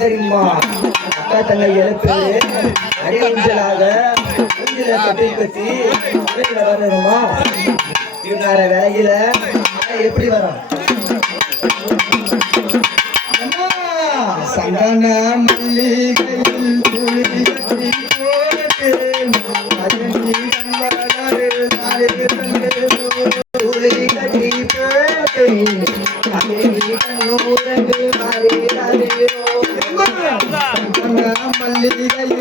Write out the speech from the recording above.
தெரியுமா அக்கா தங்க எழுப்பு அடிவஞ்சலாக கட்டி கட்டி வரணுமா இவனார வேலையில எப்படி வரும் சங்கன மல்லிகையில் துளி கட்டி போட்டு துளி கட்டி போட்டு மல்லிகையில்